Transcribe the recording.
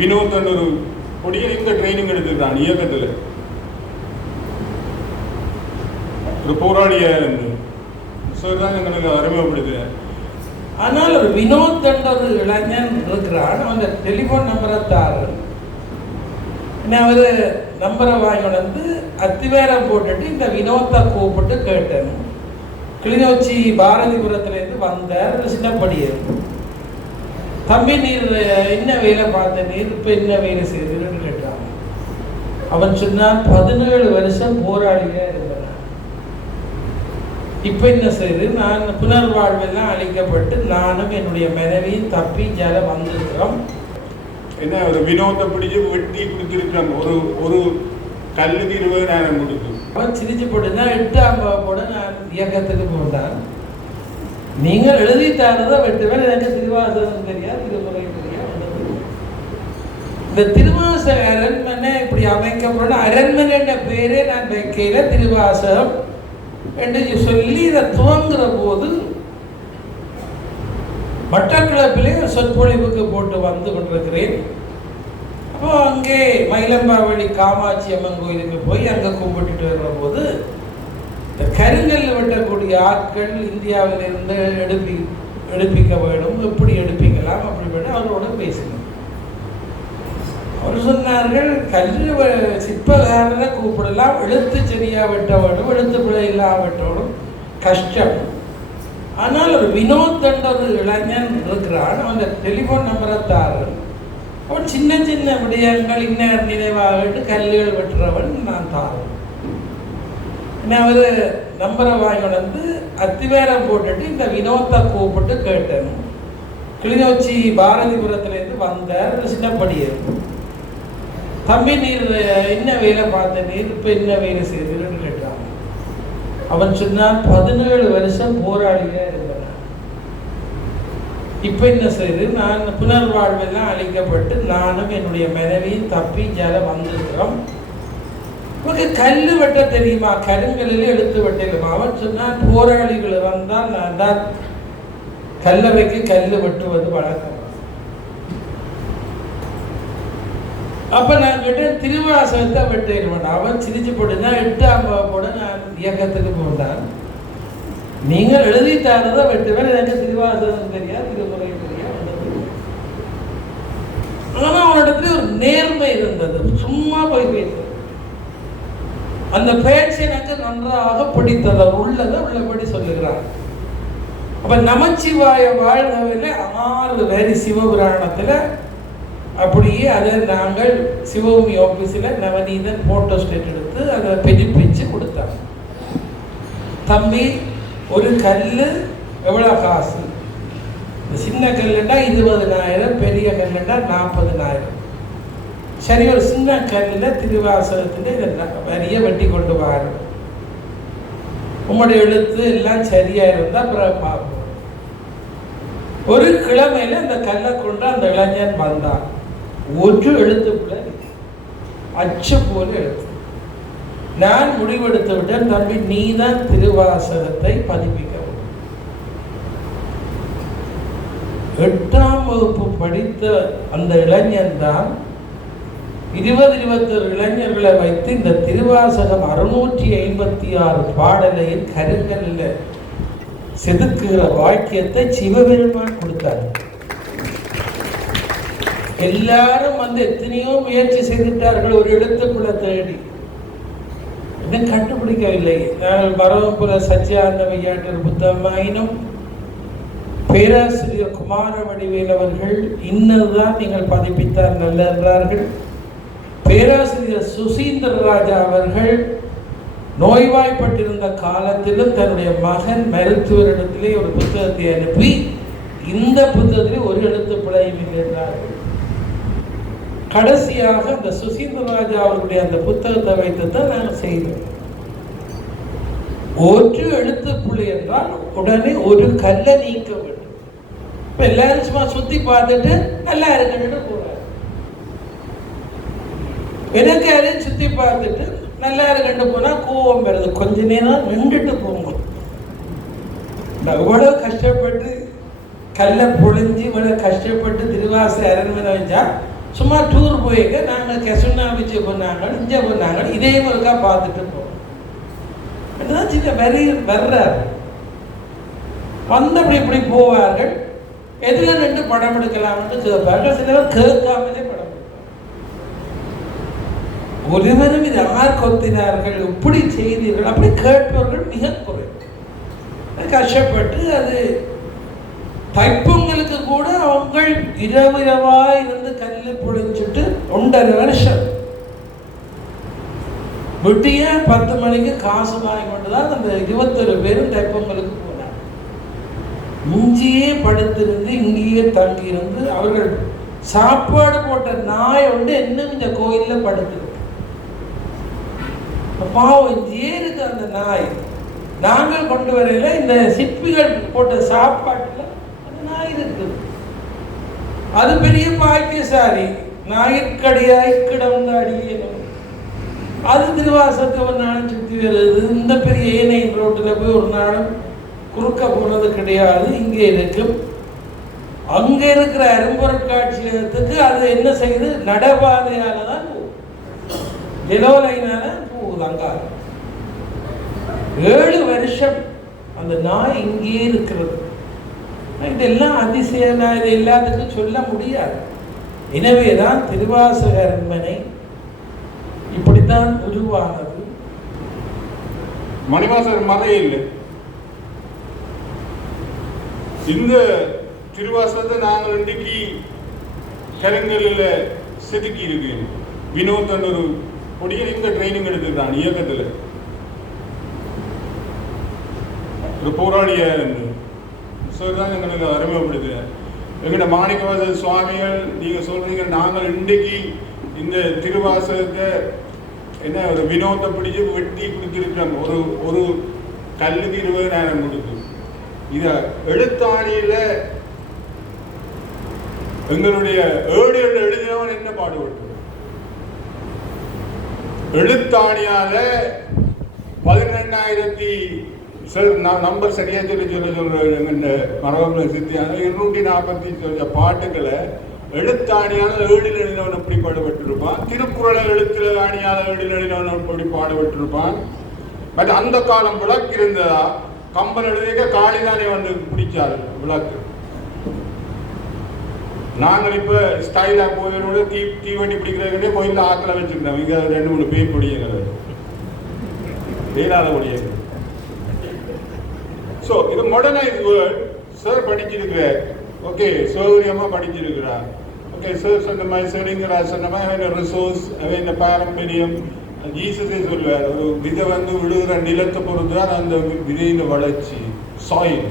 வினோதன் ஒரு பொடியன் இந்த ட்ரைனிங் எடுத்துக்கிறான் இயக்கத்தில். ஒரு போராளிய சார் தான் எங்களுக்கு அறிமுகப்படுத்துறேன் ஆனால் ஒரு வினோத் என்ற ஒரு இளைஞன் இருக்கிறான். அந்த டெலிஃபோன் நம்பரை தாரு நான் அவர் நம்பரை வாங்கி வந்து அத்திவேரம் போட்டுட்டு இந்த வினோத்தை கூப்பிட்டு கேட்டேன். கிளிநொச்சி பாரதிபுரத்துலேருந்து வந்தார் சின்னப்படியே. தம்பி நீர் என்ன வேலை பார்த்த நீர் இப்போ என்ன வேலை செய்யுதுன்னு கேட்டான். அவன் சொன்னான் பதினேழு வருஷம் போராளியா இருந்தேன் இப்போ என்ன செய்யுது நான் புனர்வாழ்வெல்லாம் அழிக்கப்பட்டு நானும் என்னுடைய மனைவியும் தப்பி ஜல வந்திருக்கிறோம். என்ன ஒரு வினோத்தை பிடிச்சு வெட்டி கொடுத்துருக்காங்க ஒரு ஒரு கல்லுக்கு இருபதாயிரம் கொடுத்து அவன் சிரிச்சு போட்டுனா எட்டாம் வகுப்போட நான் இயக்கத்துக்கு போனான். நீங்கள் எழுதி தரதை வெட்டுவேன் எனக்கு திருவாசகம் தெரியாது திருமுறை தெரியாது இந்த திருவாசக அரண்மனை இப்படி அமைக்கப்படும் அரண்மனை என்ற பேரே நான் வைக்கையில் திருவாசகம் என்று சொல்லி இதை துவங்குற போது மட்டக்கிழப்பிலே ஒரு சொற்பொழிவுக்கு போட்டு வந்து கொண்டிருக்கிறேன். அப்போ அங்கே மயிலம்பாவடி காமாட்சி அம்மன் கோயிலுக்கு போய் அங்கே கும்பிட்டுட்டு வரும்போது போது இந்த கருங்கல் வெட்டக்கூடிய ஆட்கள் இந்தியாவிலிருந்து எடுப்பி எடுப்பிக்க வேண்டும். எப்படி எடுப்பிக்கலாம் அப்படின்னு அவரோட பேசினோம். அவர் சொன்னார்கள் கல் வ- சிற்பகாரனை கூப்பிடலாம். எழுத்து சரியா வெட்ட வேண்டும் எழுத்து பிழை இல்லா வெட்ட கஷ்டம். ஆனால் ஒரு வினோத் என்ற ஒரு இளைஞன் இருக்கிறான். அவன் டெலிஃபோன் நம்பரை தாரு. அவன் சின்ன சின்ன விடயங்கள் இன்ன நினைவாகட்டு கல்லுகள் வெட்டுறவன் நான் தாரேன் நான் ஒரு நம்பரை வாங்கி வந்து அத்திவேரம் போட்டுட்டு இந்த வினோத்தை கூப்பிட்டு கேட்டேன். கிளிநொச்சி பாரதிபுரத்துலேருந்து வந்தார் ஒரு தம்பி நீர் என்ன வேலை பார்த்த நீர்? இப்போ என்ன வேலை செய்யுதுன்னு கேட்டான். அவன் சொன்னான் பதினேழு வருஷம் போராளியாக இருந்தேன் இப்போ என்ன செய்து? நான் புனர்வாழ்வெல்லாம் அழிக்கப்பட்டு நானும் என்னுடைய மனைவியும் தப்பி ஜல வந்திருக்கிறோம். உனக்கு கல் வெட்ட தெரியுமா? கருங்கல்லில் எடுத்து வெட்டலுமா அவன் சொன்னான் போராளிகள் வந்தால் நான் தான். கல்லவைக்கு கல் வெட்டுவது வழக்கம். அப்ப நான் கேட்டேன் திருவாசகத்தை வெட்டிடுவேன் அவன் சிரிச்சு போட்டுனா எட்டாம் வகுப்போட நான் இயக்கத்துக்கு போனான் நீங்கள் எழுதி தான் வெட்டுவேன் எனக்கு திருவாசகம் தெரியாது திருமுறை தெரியாது. ஆனால் அவனிடத்துல ஒரு நேர்மை இருந்தது. சும்மா போய் பேசுறது அந்த பேச்சு எனக்கு நன்றாக பிடித்தது. உள்ளதை உள்ளபடி சொல்லுகிறார். அப்ப நமச்சிவாய வாழ்கவில ஆறு வரி சிவபுராணத்துல அப்படியே அதை நாங்கள் சிவபூமி ஆஃபீஸில் நவநீதன் ஃபோட்டோ ஸ்டேட் எடுத்து அதை பிடிப்பிச்சு கொடுத்தாங்க. தம்பி ஒரு கல் எவ்வளோ காசு? சின்ன கல்லுண்டா இருபதுனாயிரம் பெரிய கல்லுண்டா நாற்பதுனாயிரம் சரி ஒரு சின்ன கண்ணில் திருவாசகத்தில் இதை வரிய வெட்டி கொண்டு வாரு உங்களுடைய எழுத்து எல்லாம் சரியா இருந்தால் அப்புறம் பார்ப்போம் ஒரு கிழமையில அந்த கல்லை கொண்டு அந்த இளைஞன் வந்தான் ஒரு பிள்ளை அச்சு போல எழுத்து நான் முடிவெடுத்து விட்டேன் தம்பி நீ தான் திருவாசகத்தை பதிப்பிக்க எட்டாம் வகுப்பு படித்த அந்த இளைஞன் தான் இருபது இருபத்தொரு இளைஞர்களை வைத்து இந்த திருவாசகம் அறுநூற்றி ஐம்பத்தி ஆறு பாடலையும் கருங்கல்ல செதுக்குகிற வாக்கியத்தை சிவபெருமான் கொடுத்தார். எல்லாரும் வந்து எத்தனையோ முயற்சி செய்துட்டார்கள் ஒரு எழுத்துக்குள்ள தேடி. இன்னும் கண்டுபிடிக்கவில்லை. நாங்கள் பரவப்புல சச்சியானந்த வையாட்டர் புத்தகமாயினும் பேராசிரியர் குமார வடிவேல் அவர்கள் இன்னதுதான் நீங்கள் பதிப்பித்தார் நல்ல என்றார்கள். பேராசிரியர் சுசீந்திர ராஜா அவர்கள் நோய்வாய்ப்பட்டிருந்த காலத்திலும் தன்னுடைய மகன் மருத்துவரிடத்திலே ஒரு புத்தகத்தை அனுப்பி இந்த புத்தகத்திலே ஒரு எழுத்து பிழையும் கடைசியாக அந்த சுசீந்திர ராஜா அவர்களுடைய அந்த புத்தகத்தை வைத்து தான் நாங்கள் செய்தோம் ஒரு எழுத்து புள்ளி என்றால் உடனே ஒரு கல்லை நீக்க வேண்டும். இப்போ எல்லாரும் சும்மா சுத்தி பார்த்துட்டு நல்லா இருக்கணும்னு எனக்கு யாரையும் சுத்தி பார்த்துட்டு நல்லா இருக்குன்னு போனால் கோவம் வருது. கொஞ்ச நேரம் நின்றுட்டு போகும் நான் கஷ்டப்பட்டு கல்லை பொழிஞ்சு இவ்வளோ கஷ்டப்பட்டு திருவாசை அரண்மனை வச்சா சும்மா டூர் போயிருக்க நாங்கள் கெசுனா வச்சு பண்ணாங்க இங்கே பண்ணாங்க இதே ஒருக்கா பார்த்துட்டு போவோம் என்ன சின்ன வரி வர்றாரு. வந்தபடி இப்படி போவார்கள். எதில் நின்று படம் எடுக்கலாம்னு கேட்பார்கள். சிலர் கேட்காமலே படம் ஒருவரும் இது யார் கொத்தினார்கள் இப்படி செய்தீர்கள் அப்படி கேட்பவர்கள் மிக குறைவு. கஷ்டப்பட்டு அது தைப்பொங்கலுக்கு கூட அவங்க இரவு இரவா இருந்து கல்லு புழிஞ்சிட்டு ஒன்றரை வருஷம். விட்டிய பத்து மணிக்கு காசு வாங்கி கொண்டு தான் அந்த இருபத்தொரு பேரும் தைப்பொங்கலுக்கு போனாங்க. இங்கேயே படுத்திருந்து இங்கேயே தங்கியிருந்து அவர்கள் சாப்பாடு போட்ட நாய் வந்து இன்னும் இந்த கோயிலில் படுத்துருக்கு. பாவம் ஏறுது அந்த நாய்? நாங்கள் கொண்டு வரையில இந்த சிற்பிகள் போட்ட சாப்பாட்டில் அந்த நாய் இருக்குது. அது பெரிய பாக்கியசாரி நாயிற்கடியாய் கிடந்த அடியேனும் அது திருவாசத்தை ஒரு நாளும் சுற்றி வருது. இந்த பெரிய ஏனை ரோட்டில் போய் ஒரு நாளும் குறுக்க போனது கிடையாது. இங்கே இருக்கும். அங்கே இருக்கிற அரும்பொருட்காட்சியகத்துக்கு அது என்ன செய்யுது? நடபாதையால தான் போகுது நிலவலைனால போகுது ஏழு வருஷம் அந்த நாய் இங்கே இருக்கிறது. இதெல்லாம் அதிசயம் நான் இதை எல்லாத்துக்கும் சொல்ல முடியாது. எனவே தான் திருவாசக அரண்மனை இப்படித்தான் உருவானது. மணிவாசர் மறையில் இந்த திருவாசகத்தை நாங்கள் இன்றைக்கு கருங்கல்லில் செதுக்கி இருக்கு வினோதன் ஒரு கொடிய இந்த ட்ரைனிங் எடுத்துக்கிறான் இயக்கத்தில். ஒரு போராளியா இருந்து. சார் தான் எங்களுக்கு அறிமுகப்படுத்துகிறேன் எங்கள்கிட்ட மாணிக்கவாச சுவாமிகள் நீங்கள் சொல்றீங்க நாங்கள் இன்றைக்கு இந்த திருவாசகத்தை என்ன ஒரு வினோத்தை பிடிச்சி வெட்டி கொடுத்துருக்கோம் ஒரு ஒரு கல்லுக்கு இருபதாயிரம் கொடுத்து. இதை எழுத்தாணியில் எங்களுடைய ஏடுகள் எழுதினவன் என்ன பாடுபட்டு எழுத்தாணியால பதினெண்ணாயிரத்தி நம்பர் சரியா சொல்லி சொல்ல சொல்றேன் மரபு சித்தியான இருநூற்றி நாற்பத்தி சொல்ற பாட்டுகளை எழுத்தாணியால ஏழில் எழுதினவன் எப்படி பாடுபட்டிருப்பான்? திருக்குறளை எழுத்துல ஆணியால ஏழில் எழுதினவன் எப்படி பாடுபட்டிருப்பான்? பட் அந்த காலம் விளக்கு இருந்ததா கம்பன் எழுதிய காளிதானே வந்து பிடிச்சாரு விளக்கு. நாங்கள் இப்போ ஸ்டைலா போயினோட தீ தீவண்டி பிடிக்கிறதுக்கே கோயிலில் ஆக்களை வச்சுருந்தோம் இங்க ரெண்டு மூணு பேர் பிடிங்கிறது வேளாத முடியாது ஸோ இது மாடர்னைஸ் வேர்ட் சார் படிச்சிருக்கிறார். ஓகே சௌகரியமா படிச்சிருக்கிறார். ஓகே சார் சொன்ன மாதிரி சரிங்கிறா சொன்ன மாதிரி அவன் ரிசோர்ஸ் அவன் பாரம்பரியம்? ஜீசஸே சொல்லுவார். ஒரு விதை வந்து விழுகிற நிலத்தை பொறுத்து தான் அந்த விதையின் வளர்ச்சி சாயில்